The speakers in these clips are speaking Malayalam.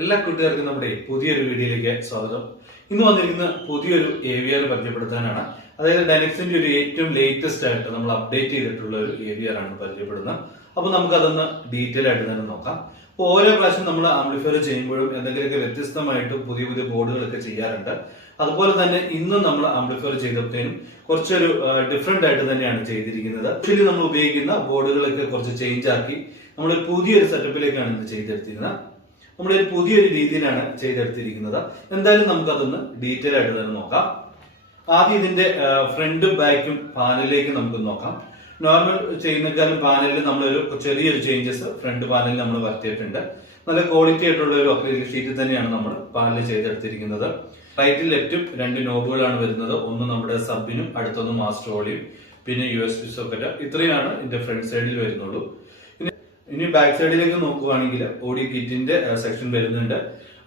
എല്ലാ കൂട്ടുകാർക്കും നമ്മുടെ പുതിയൊരു വീഡിയോയിലേക്ക് സ്വാഗതം. ഇന്ന് വന്നിരിക്കുന്ന പുതിയൊരു AVR പരിചയപ്പെടുത്താനാണ്. അതായത് ഡൈനക്സിന്റെ ഒരു ഏറ്റവും ലേറ്റസ്റ്റ് ആയിട്ട് നമ്മൾ അപ്ഡേറ്റ് ചെയ്തിട്ടുള്ള ഒരു AVR ആണ് പരിചയപ്പെടുന്നത്. അപ്പൊ നമുക്ക് അതൊന്ന് ഡീറ്റെയിൽ ആയിട്ട് തന്നെ നോക്കാം. അപ്പോൾ ഓരോ പ്രാവശ്യം നമ്മൾ ആംപ്ലിഫയർ ചെയ്യുമ്പോഴും എന്തെങ്കിലുമൊക്കെ വ്യത്യസ്തമായിട്ട് പുതിയ പുതിയ ബോർഡുകളൊക്കെ ചെയ്യാറുണ്ട്. അതുപോലെ തന്നെ ഇന്നും നമ്മൾ ആംപ്ലിഫയർ ചെയ്തപ്പോഴത്തേനും കുറച്ചൊരു ഡിഫറെന്റ് ആയിട്ട് തന്നെയാണ് ചെയ്തിരിക്കുന്നത്. ആക്ച്വലി നമ്മൾ ഉപയോഗിക്കുന്ന ബോർഡുകളൊക്കെ കുറച്ച് ചേഞ്ച് ആക്കി നമ്മൾ പുതിയൊരു സെറ്റപ്പിലേക്കാണ് ഇന്ന് ചെയ്തെടുത്തിരുന്നത്. നമ്മുടെ പുതിയൊരു രീതിയിലാണ് ചെയ്തെടുത്തിരിക്കുന്നത്. എന്തായാലും നമുക്ക് അതൊന്ന് ഡീറ്റെയിൽ ആയിട്ട് തന്നെ നോക്കാം. ആദ്യം ഇതിന്റെ ഫ്രണ്ടും ബാക്കും പാനലിലേക്ക് നമുക്ക് നോക്കാം. നോർമൽ ചെയ്യുന്നേക്കാളും പാനലിൽ നമ്മളൊരു ചെറിയൊരു ചേഞ്ചസ് ഫ്രണ്ട് പാനലിൽ നമ്മൾ വരുത്തിയിട്ടുണ്ട്. നല്ല ക്വാളിറ്റി ആയിട്ടുള്ള ഒരു അക്രിലിക് ഷീറ്റ് തന്നെയാണ് നമ്മൾ പാനൽ ചെയ്തെടുത്തിരിക്കുന്നത്. റൈറ്റും ലെഫ്റ്റും രണ്ട് നോബുകളാണ് വരുന്നത്. ഒന്ന് നമ്മുടെ സബിനും അടുത്തൊന്ന് മാസ്റ്റർ വോളിയും പിന്നെ USB സോക്കറ്റ്. ഇത്രയാണ് ഇതിന്റെ ഫ്രണ്ട് സൈഡിൽ വരുന്നുള്ളൂ. ഇനി ബാക്ക് സൈഡിലേക്ക് നോക്കുകയാണെങ്കിൽ ഓഡിയോ കിറ്റിന്റെ സെക്ഷൻ വരുന്നുണ്ട്.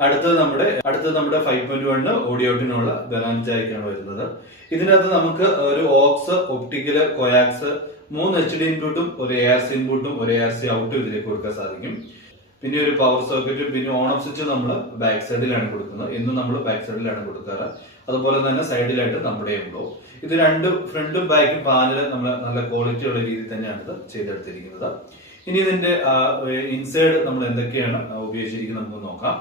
അടുത്തത് നമ്മുടെ 5.1 ഓഡിയോ ഔട്ടിനുള്ള ബലാൻജായിക്കാണ് വരുന്നത്. ഇതിനകത്ത് നമുക്ക് ഒരു ഓക്സ്, ഒപ്റ്റിക്കല്, കൊയാക്സ്, 3 HD ഇൻപുട്ടും ഒരു ARC ഇൻപുട്ടും ഒരു ARC ഔട്ടും ഇതിലേക്ക് കൊടുക്കാൻ സാധിക്കും. പിന്നെ ഒരു പവർ സോക്കറ്റും പിന്നെ ഓൺ ഓഫ് സ്വിച്ച് നമ്മൾ ബാക്ക് സൈഡിലാണ് കൊടുക്കുന്നത്. എന്നും നമ്മൾ ബാക്ക് സൈഡിലാണ് കൊടുക്കാറ്. അതുപോലെ തന്നെ സൈഡിലായിട്ട് നമ്മുടെ ഉണ്ടാവും. ഇത് രണ്ടും ഫ്രണ്ടും ബാക്കും പാനൽ നമ്മൾ നല്ല ക്വാളിറ്റി ഉള്ള രീതിയിൽ തന്നെയാണ് ഇത് ചെയ്തെടുത്തിരിക്കുന്നത്. ഇനി ഇതിന്റെ ഇൻസൈഡ് നമ്മൾ എന്തൊക്കെയാണ് ഉപയോഗിച്ചിരിക്കുന്നത് നമുക്ക് നോക്കാം.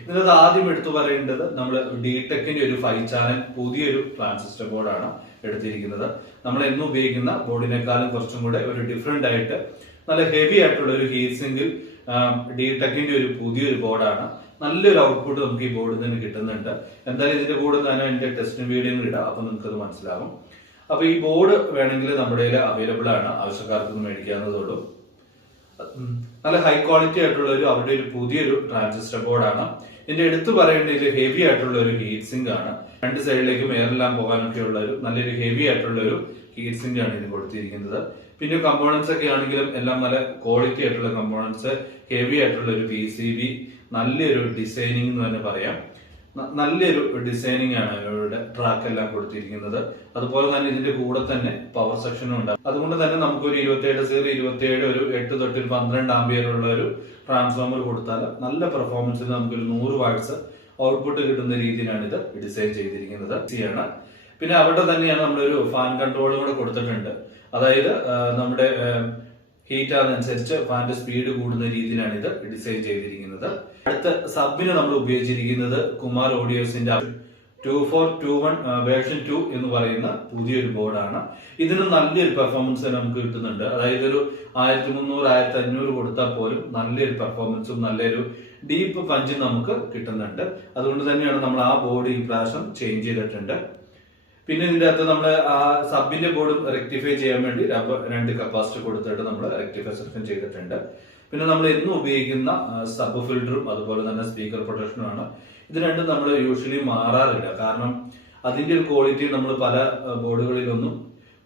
ഇതിനകത്ത് ആദ്യം എടുത്തു പറയേണ്ടത് നമ്മൾ ഡിടെക്കിന്റെ ഒരു 5 ചാനൽ പുതിയൊരു ട്രാൻസിസ്റ്റർ ബോർഡാണ് എടുത്തിരിക്കുന്നത്. നമ്മൾ എന്നും ഉപയോഗിക്കുന്ന ബോർഡിനേക്കാളും കുറച്ചും കൂടെ ഒരു ഡിഫറെന്റ് ആയിട്ട് നല്ല ഹെവി ആയിട്ടുള്ള ഒരു ഹീറ്റ് സിങ്കിൽ ഡിടെക്കിന്റെ ഒരു പുതിയൊരു ബോർഡാണ്. നല്ലൊരു ഔട്ട്പുട്ട് നമുക്ക് ഈ ബോർഡിൽ നിന്ന് കിട്ടുന്നുണ്ട്. എന്തായാലും ഇതിന്റെ കൂടെ തന്നെ അതിന്റെ ടെസ്റ്റും വീഡിയോ ഇടാം, അപ്പൊ നിങ്ങൾക്ക് അത് മനസ്സിലാകും. അപ്പൊ ഈ ബോർഡ് വേണമെങ്കിൽ നമ്മുടെ അവൈലബിൾ ആണ്, ആവശ്യക്കാർക്ക് മേടിക്കാവുന്നതുള്ളൂ. നല്ല ഹൈ ക്വാളിറ്റി ആയിട്ടുള്ള അവരുടെ ഒരു പുതിയൊരു ട്രാൻസിസ്റ്റർ ബോർഡാണ്. ഇതിന്റെ എടുത്തു പറയേണ്ടത് ഹെവി ആയിട്ടുള്ള ഒരു ഹീറ്റ് സിങ്ക് ആണ്. രണ്ട് സൈഡിലേക്കും എയറെല്ലാം പോകാനൊക്കെ ഉള്ള ഒരു നല്ലൊരു ഹെവി ആയിട്ടുള്ള ഒരു ഹീറ്റ് സിങ്ക് ആണ് ഇതിന് കൊടുത്തിരിക്കുന്നത്. പിന്നെ കമ്പോണൻസ് ഒക്കെ ആണെങ്കിലും എല്ലാം നല്ല ക്വാളിറ്റി ആയിട്ടുള്ള കമ്പോണൻസ്, ഹെവി ആയിട്ടുള്ള ഒരു PCB, നല്ലൊരു ഡിസൈനിങ് എന്ന് തന്നെ പറയാം. നല്ലൊരു ഡിസൈനിങ് ആണ് അവരുടെ ട്രാക്ക് എല്ലാം കൊടുത്തിരിക്കുന്നത്. അതുപോലെ തന്നെ ഇതിന്റെ കൂടെ തന്നെ പവർ സെക്ഷനും ഉണ്ട്. അതുകൊണ്ട് തന്നെ നമുക്കൊരു 27 ഒരു 8 തൊട്ട് ഒരു 12 ആംപിയർ ഉള്ള ഒരു ട്രാൻസ്ഫോമർ കൊടുത്താൽ നല്ല പെർഫോമൻസിൽ നമുക്കൊരു 100 വാട്ട്സ് ഔട്ട്പുട്ട് കിട്ടുന്ന രീതിയിലാണ് ഇത് ഡിസൈൻ ചെയ്തിരിക്കുന്നത്. പിന്നെ അവിടെ തന്നെയാണ് നമ്മളൊരു ഫാൻ കൺട്രോളും കൂടെ കൊടുത്തിട്ടുണ്ട്. അതായത് നമ്മുടെ ഹീറ്റ് ആകുന്നതനുസരിച്ച് ഫാന്റെ സ്പീഡ് കൂടുന്ന രീതിയിലാണ് ഇത് ഡിസൈൻ ചെയ്തിരിക്കുന്നത്. അടുത്ത സബിന് നമ്മൾ ഉപയോഗിച്ചിരിക്കുന്നത് കുമാർ ഓഡിയോസിന്റെ 2421 വേർഷൻ 2 എന്ന് പറയുന്ന പുതിയൊരു ബോർഡാണ്. ഇതിന് നല്ലൊരു പെർഫോമൻസ് നമുക്ക് കിട്ടുന്നുണ്ട്. അതായത് ഒരു 1300 1500 കൊടുത്താൽ പോലും നല്ലൊരു പെർഫോമൻസും നല്ലൊരു ഡീപ്പ് പഞ്ചും നമുക്ക് കിട്ടുന്നുണ്ട്. അതുകൊണ്ട് തന്നെയാണ് നമ്മൾ ആ ബോർഡ് ഈ പ്രാവശ്യം ചേഞ്ച് ചെയ്തിട്ടുണ്ട്. പിന്നെ ഇതിന്റെ അകത്ത് നമ്മൾ ആ സബിന്റെ ബോർഡ് റെക്ടിഫൈ ചെയ്യാൻ വേണ്ടി 2 കപ്പാസിറ്റർ കൊടുത്തിട്ട് നമ്മൾ റെക്ടിഫൈ സെക്ഷൻ ചെയ്തിട്ടുണ്ട്. പിന്നെ നമ്മൾ എന്നും ഉപയോഗിക്കുന്ന സബ് ഫിൽറ്ററും അതുപോലെ തന്നെ സ്പീക്കർ പ്രൊട്ടക്ഷനും ആണ്. ഇത് രണ്ടും നമ്മൾ യൂഷ്വലി മാറാറില്ല. കാരണം അതിന്റെ ഒരു ക്വാളിറ്റി നമ്മൾ പല ബോർഡുകളിലൊന്നും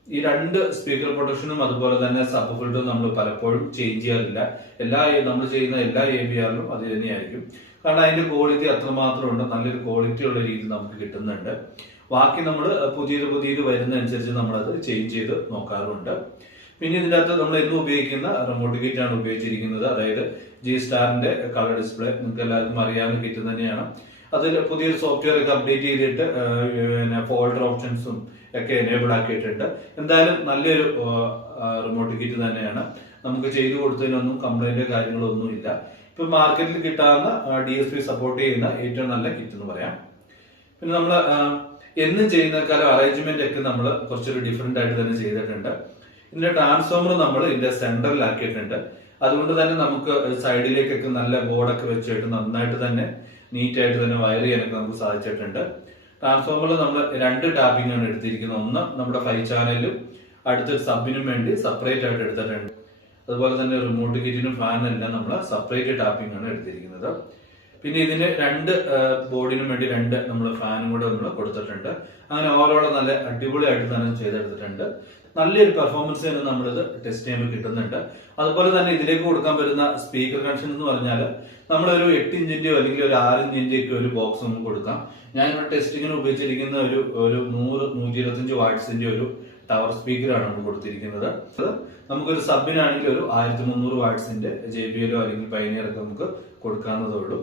ഈ 2 സ്പീക്കർ പ്രൊട്ടക്ഷനും അതുപോലെ തന്നെ സബ് ഫിൽറ്ററും നമ്മൾ പലപ്പോഴും ചേഞ്ച് ചെയ്യാറില്ല. നമ്മൾ ചെയ്യുന്ന എല്ലാ AVRലും അത് തന്നെയായിരിക്കും. കാരണം അതിന്റെ ക്വാളിറ്റി അത്രമാത്രം ഉണ്ട്. നല്ലൊരു ക്വാളിറ്റി ഉള്ള രീതി നമുക്ക് കിട്ടുന്നുണ്ട്. ബാക്കി നമ്മൾ പുതിയത് വരുന്നതനുസരിച്ച് നമ്മളത് ചേഞ്ച് ചെയ്ത് നോക്കാറുണ്ട്. പിന്നെ ഇതിന്റെ അകത്ത് നമ്മൾ എന്നും ഉപയോഗിക്കുന്ന റിമോട്ട് കിറ്റ് ആണ് ഉപയോഗിച്ചിരിക്കുന്നത്. അതായത് G-Starന്റെ കളർ ഡിസ്പ്ലേ നിങ്ങൾക്ക് എല്ലാവർക്കും അറിയാവുന്ന കിറ്റ് തന്നെയാണ്. അതിൽ പുതിയൊരു സോഫ്റ്റ്വെയർ ഒക്കെ അപ്ഡേറ്റ് ചെയ്തിട്ട് ഫോൾഡർ ഓപ്ഷൻസും ഒക്കെ എനേബിൾ ആക്കിയിട്ടുണ്ട്. എന്തായാലും നല്ലൊരു റിമോട്ട് കിറ്റ് തന്നെയാണ്. നമുക്ക് ചെയ്തു കൊടുത്തതിനൊന്നും കംപ്ലൈന്റ് കാര്യങ്ങളൊന്നും ഇല്ല. ഇപ്പൊ മാർക്കറ്റിൽ കിട്ടാവുന്ന DSP സപ്പോർട്ട് ചെയ്യുന്ന ഏറ്റവും നല്ല കിറ്റ് എന്ന് പറയാം. പിന്നെ നമ്മൾ എന്നും ചെയ്യുന്നേക്കാളും അറേഞ്ച്മെന്റ് ഒക്കെ നമ്മൾ കുറച്ചൊരു ഡിഫറെന്റ് ആയിട്ട് തന്നെ ചെയ്തിട്ടുണ്ട്. ഇതിന്റെ ട്രാൻസ്ഫോമർ നമ്മൾ ഇതിന്റെ സെന്ററിലാക്കിയിട്ടുണ്ട്. അതുകൊണ്ട് തന്നെ നമുക്ക് സൈഡിലേക്കൊക്കെ നല്ല ബോർഡൊക്കെ വെച്ചിട്ട് നന്നായിട്ട് തന്നെ നീറ്റായിട്ട് തന്നെ വയർ ചെയ്യാനൊക്കെ നമുക്ക് സാധിച്ചിട്ടുണ്ട്. ട്രാൻസ്ഫോമറിൽ നമ്മൾ 2 ടാപ്പിംഗ് ആണ് എടുത്തിരിക്കുന്നത്. ഒന്ന് നമ്മുടെ 5 ചാനലും അടുത്തൊരു സബിനും വേണ്ടി സെപ്പറേറ്റ് ആയിട്ട് എടുത്തിട്ടുണ്ട്. അതുപോലെ തന്നെ റിമോട്ട് കിറ്റിനും ഫാനെല്ലാം നമ്മൾ സെപ്പറേറ്റ് ടാപ്പിംഗ് ആണ് എടുത്തിരിക്കുന്നത്. പിന്നെ ഇതിന് 2 ബോർഡിനും വേണ്ടി 2 നമ്മൾ ഫാനും കൂടെ നമ്മൾ കൊടുത്തിട്ടുണ്ട്. അങ്ങനെ ഓവറോൾ നല്ല അടിപൊളിയായിട്ട് തന്നെ ചെയ്തെടുത്തിട്ടുണ്ട്. നല്ലൊരു പെർഫോമൻസ് തന്നെ നമ്മളിത് ടെസ്റ്റ് ചെയ്യുമ്പോൾ കിട്ടുന്നുണ്ട്. അതുപോലെ തന്നെ ഇതിലേക്ക് കൊടുക്കാൻ പറ്റുന്ന സ്പീക്കർ കണക്ഷൻ എന്ന് പറഞ്ഞാൽ നമ്മളൊരു 8 ഇഞ്ചിന്റെയോ അല്ലെങ്കിൽ ഒരു 6 ഇഞ്ചിന്റെയോ ഒരു ബോക്സ് നമുക്ക് കൊടുക്കാം. ഞാൻ ഇവിടെ ടെസ്റ്റിങ്ങിന് ഉപയോഗിച്ചിരിക്കുന്ന ഒരു 100-125 വാട്ട്സിന്റെ ഒരു ടവർ സ്പീക്കറാണ് നമ്മൾ കൊടുത്തിരിക്കുന്നത്. നമുക്കൊരു സബിനാണെങ്കിൽ ഒരു 1300 വാട്ട്സിന്റെ JBL അല്ലെങ്കിൽ പൈനിയർ ഒക്കെ നമുക്ക് കൊടുക്കാവുന്നതേ ഉള്ളൂ.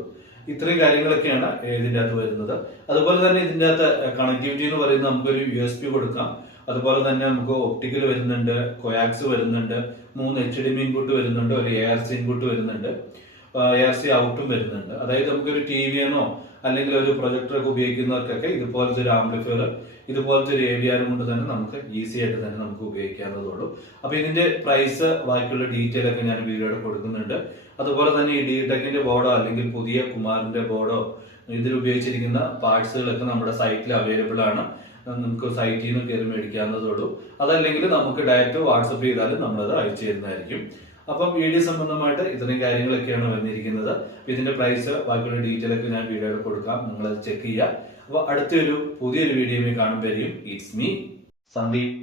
ഇത്രയും കാര്യങ്ങളൊക്കെയാണ് ഇതിന്റെ അകത്ത് വരുന്നത്. അതുപോലെ തന്നെ ഇതിന്റെ അകത്ത് കണക്ടിവിറ്റി എന്ന് പറയുന്നത് നമുക്കൊരു USB കൊടുക്കാം. അതുപോലെ തന്നെ നമുക്ക് ഒപ്റ്റിക്കൽ വരുന്നുണ്ട്, കൊയാക്സ് വരുന്നുണ്ട്, 3 HDMI ഇൻപുട്ട് വരുന്നുണ്ട്, ഒരു ARC ഇൻപുട്ട് വരുന്നുണ്ട്, ARC ഔട്ടും വരുന്നുണ്ട്. അതായത് നമുക്കൊരു TVയാണോ അല്ലെങ്കിൽ ഒരു പ്രൊജക്ടർ ഒക്കെ ഉപയോഗിക്കുന്നവർക്കൊക്കെ ഇതുപോലത്തെ ഒരു ആംപ്ലിഫയർ, ഇതുപോലത്തെ ഒരു AVR കൊണ്ട് തന്നെ നമുക്ക് ഈസി ആയിട്ട് തന്നെ നമുക്ക് ഉപയോഗിക്കാവുന്നതുള്ളൂ. അപ്പൊ ഇതിന്റെ പ്രൈസ്, ബാക്കിയുള്ള ഡീറ്റെയിൽ ഒക്കെ ഞാൻ വീഡിയോയിൽ കൊടുക്കുന്നുണ്ട്. അതുപോലെ തന്നെ ഈ ഡിടെക്കിന്റെ ബോർഡോ അല്ലെങ്കിൽ പുതിയ കുമാറിന്റെ ബോർഡോ ഇതിൽ ഉപയോഗിച്ചിരിക്കുന്ന പാർട്സുകളൊക്കെ നമ്മുടെ സൈറ്റിൽ അവൈലബിൾ ആണ്. നമുക്ക് സൈറ്റിൽ നിന്ന് കയറി മേടിക്കാവുന്നതുള്ളൂ. അതല്ലെങ്കിൽ നമുക്ക് ഡയറക്റ്റ് വാട്സപ്പ് ചെയ്താലും നമ്മളത് അയച്ചു തരുന്നതായിരിക്കും. അപ്പം വീഡിയോ സംബന്ധമായിട്ട് ഇത്രയും കാര്യങ്ങളൊക്കെയാണ് വന്നിരിക്കുന്നത്. ഇതിന്റെ പ്രൈസ്, ബാക്കിയുള്ള ഡീറ്റെയിൽ ഒക്കെ ഞാൻ വീഡിയോയിൽ കൊടുക്കാം, നിങ്ങളത് ചെക്ക് ചെയ്യുക. അപ്പൊ അടുത്തൊരു പുതിയൊരു വീഡിയോയിൽ കാണുമ്പോഴേക്കും ഇറ്റ്സ് മീ സന്ദീപ്.